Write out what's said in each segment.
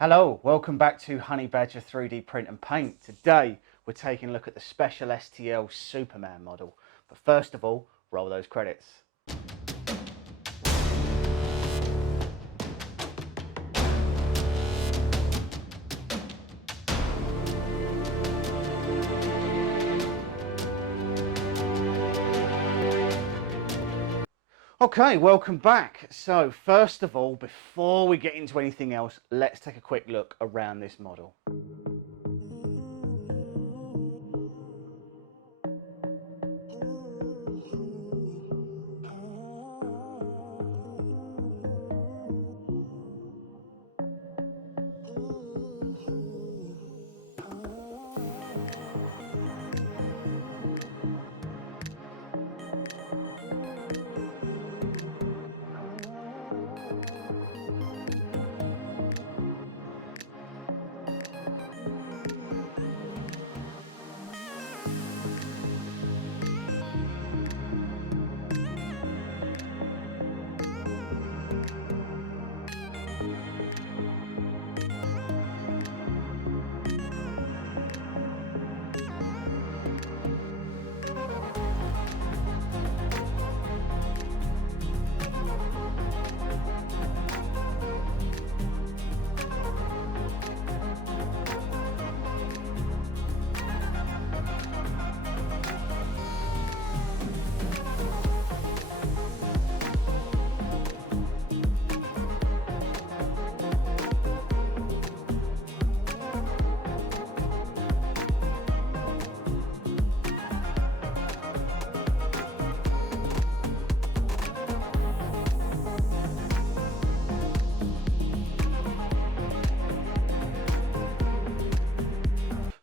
Hello, welcome back to Honey Badger 3D Print and Paint. Today we're taking a look at the special STL Superman model. But first of all, roll those credits. Okay, welcome back. So first of all, before we get into anything else, let's take a quick look around this model.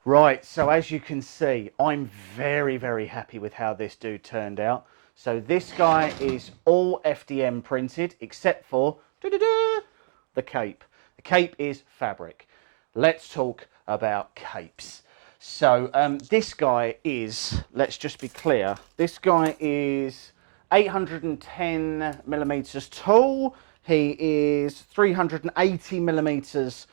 Right, so as you can see, I'm very happy with how this dude turned out. So this guy is all FDM printed, except for the cape. The cape is fabric. Let's talk about capes. So this guy is, let's just be clear, this guy is 810 millimeters tall. He is 380 millimeters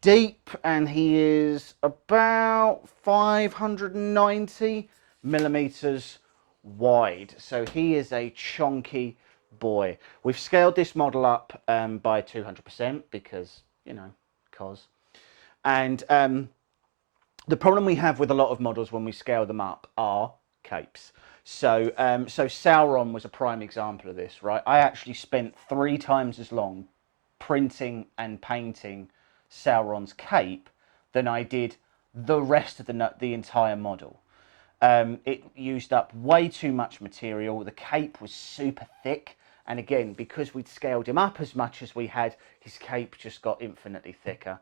deep, and he is about 590 millimeters wide. So he is a chunky boy. We've scaled this model up by 200% because, you know, and the problem we have with a lot of models when we scale them up are capes. So Sauron was a prime example of this, right? I actually spent 3 times as long printing and painting Sauron's cape than I did the rest of the entire model. It used up way too much material. The cape was super thick, and again, because we'd scaled him up as much as we had, his cape just got infinitely thicker.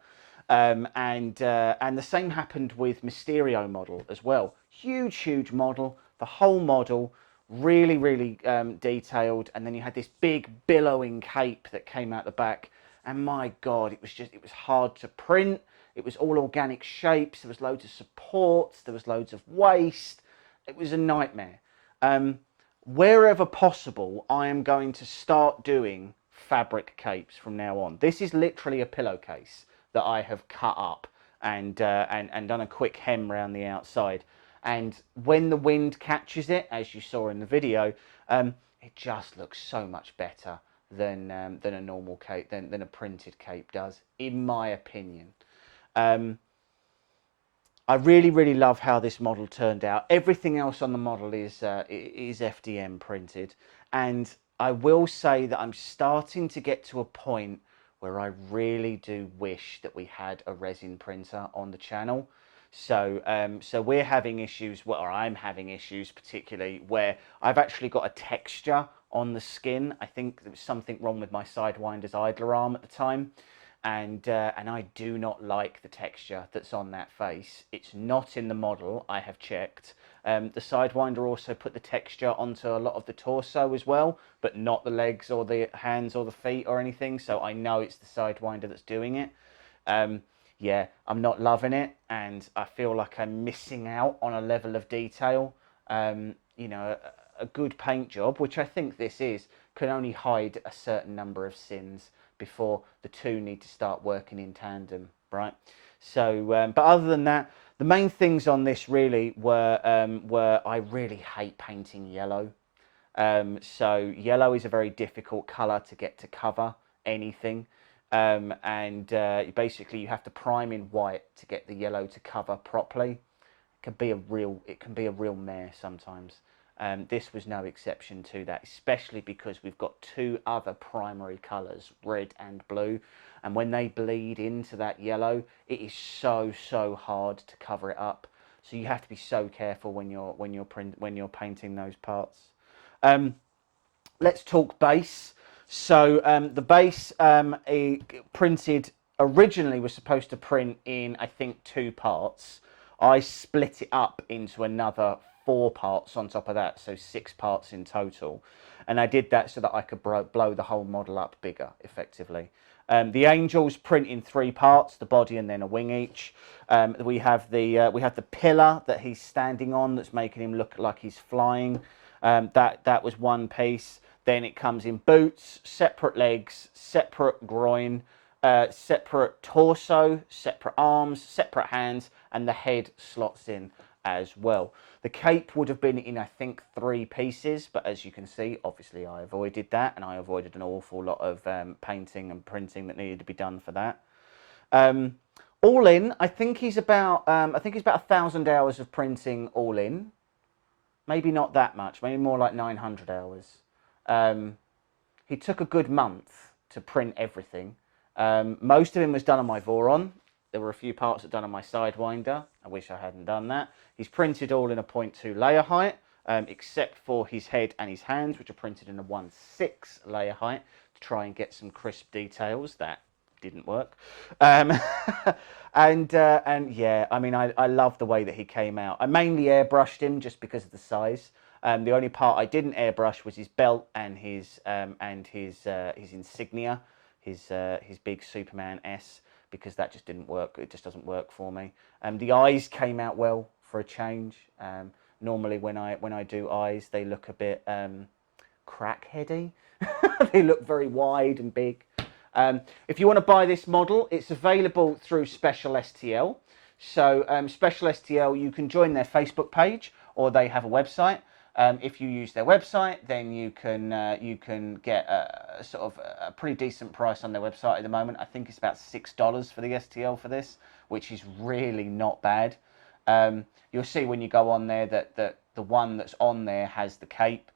And the same happened with Mysterio model as well. Huge model. The whole model really detailed, and then you had this big billowing cape that came out the back. And my God, it was hard to print. It was all organic shapes. There was loads of supports. There was loads of waste. It was a nightmare. Wherever possible, I am going to start doing fabric capes from now on. This is literally a pillowcase that I have cut up and done a quick hem around the outside. And when the wind catches it, as you saw in the video, it just looks so much better than a normal cape, than a printed cape does, in my opinion. I really love how this model turned out. Everything else on the model is FDM printed, and I will say that I'm starting to get to a point where I really do wish that we had a resin printer on the channel. So we're having issues, or I'm having issues particularly, where I've actually got a texture on the skin. I think there was something wrong with my Sidewinder's idler arm at the time, and I do not like the texture that's on that face. It's not in the model, I have checked. The Sidewinder also put the texture onto a lot of the torso as well, but not the legs or the hands or the feet or anything, so I know it's the Sidewinder that's doing it. Yeah, I'm not loving it, and I feel like I'm missing out on a level of detail. You know, a good paint job, which I think this is, can only hide a certain number of sins. before the two need to start working in tandem, right? So, but other than that, the main things on this really were I really hate painting yellow. So yellow is a very difficult colour to get to cover anything. And basically you have to prime in white to get the yellow to cover properly. It can be a real mare sometimes. This was no exception to that, especially because we've got two other primary colours, red and blue, and when they bleed into that yellow, it is so hard to cover it up. So you have to be so careful when you're painting those parts. Let's talk base. So the base printed originally was supposed to print in, I think, 2 parts. I split it up into another 4 parts on top of that, so 6 parts in total. And I did that so that I could blow the whole model up bigger, effectively. The angels print in 3 parts, the body and then a wing each. We have the pillar that he's standing on that's making him look like he's flying. That was 1 piece. Then it comes in boots, separate legs, separate groin, separate torso, separate arms, separate hands, and the head slots in as well. The cape would have been in, I think, 3 pieces, but as you can see, obviously I avoided that, and I avoided an awful lot of painting and printing that needed to be done for that. All in, I think he's about 1,000 hours of printing all in. Maybe not that much, maybe more like 900 hours. He took a good month to print everything. Most of him was done on my Voron. There were a few parts that done on my Sidewinder. I wish I hadn't done that. He's printed all in a 0.2 layer height, except for his head and his hands, which are printed in a 1/6 layer height to try and get some crisp details. That didn't work. And yeah, I mean, I love the way that he came out. I mainly airbrushed him just because of the size. The only part I didn't airbrush was his belt and his insignia, his big Superman S, because that just didn't work. It just doesn't work for me. The eyes came out well for a change. Normally when I do eyes, they look a bit crackheady. They look very wide and big. If you want to buy this model, it's available through Special STL. So Special STL, you can join their Facebook page, or they have a website. If you use their website, then you can get a sort of a pretty decent price on their website at the moment. I think it's about $6 for the STL for this, which is really not bad. You'll see when you go on there that the one that's on there has the cape.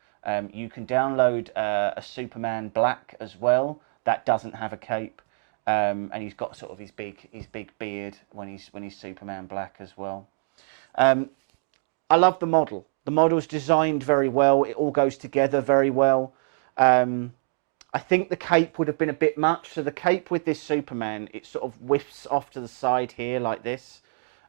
You can download a Superman Black as well. That doesn't have a cape, and he's got sort of his big beard when he's Superman Black as well. I love the model. The model's designed very well. It all goes together very well. I think the cape would have been a bit much. So the cape with this Superman, it sort of whiffs off to the side here like this.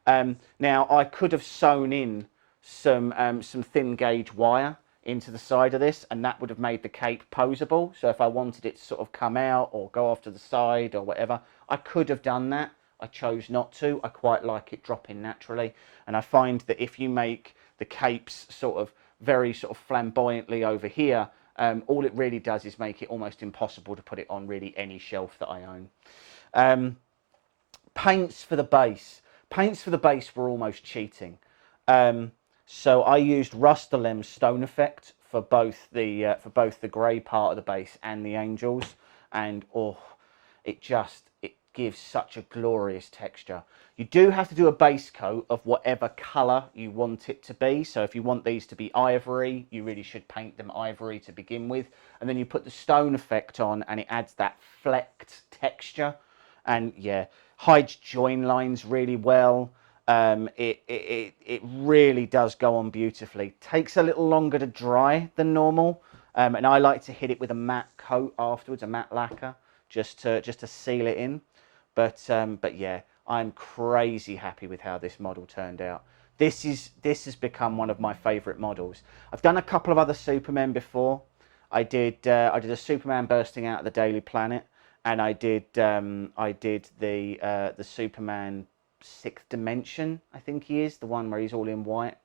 Now I could have sewn in some thin gauge wire into the side of this, and that would have made the cape posable. So if I wanted it to sort of come out or go off to the side or whatever, I could have done that. I chose not to. I quite like it dropping naturally, and I find that if you make the capes sort of very sort of flamboyantly over here, all it really does is make it almost impossible to put it on really any shelf that I own. Paints for the base. Paints for the base were almost cheating. So I used Rust-Oleum Stone Effect for both the grey part of the base and the angels, and oh, it gives such a glorious texture. You do have to do a base coat of whatever colour you want it to be. So if you want these to be ivory, you really should paint them ivory to begin with, and then you put the stone effect on, and it adds that flecked texture, and yeah, hides join lines really well. It really does go on beautifully. Takes a little longer to dry than normal, and I like to hit it with a matte coat afterwards, a matte lacquer, just to seal it in. But yeah, I'm crazy happy with how this model turned out. This has become one of my favourite models. I've done a couple of other Supermen before. I did a Superman bursting out of the Daily Planet, and I did the Superman 6th Dimension, I think he is, the one where he's all in white.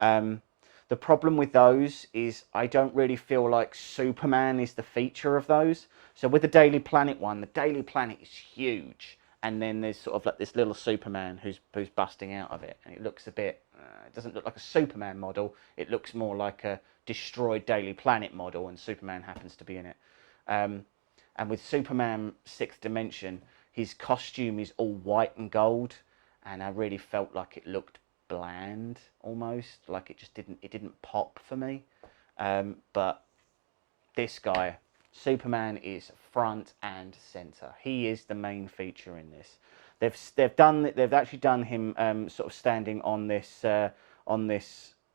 The problem with those is I don't really feel like Superman is the feature of those. So with the Daily Planet one, the Daily Planet is huge, and then there's sort of like this little Superman who's busting out of it, and it looks a bit. It doesn't look like a Superman model. It looks more like a destroyed Daily Planet model, and Superman happens to be in it. And with Superman Sixth Dimension, his costume is all white and gold, and I really felt like it looked bland almost, like it didn't pop for me. But this guy, Superman, is front and center. He is the main feature in this. They've actually done him sort of standing on this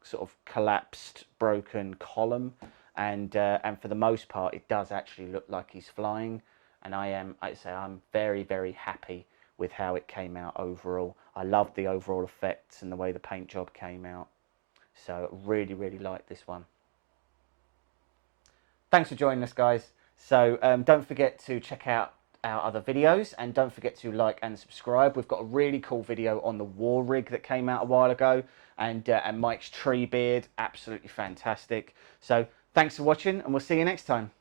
sort of collapsed, broken column, and for the most part, it does actually look like he's flying. And I'm very, very happy with how it came out overall. I love the overall effects and the way the paint job came out. So really, really like this one. Thanks for joining us, guys. So don't forget to check out our other videos, and don't forget to like and subscribe. We've got a really cool video on the war rig that came out a while ago, and Mike's tree beard, absolutely fantastic. So thanks for watching, and we'll see you next time.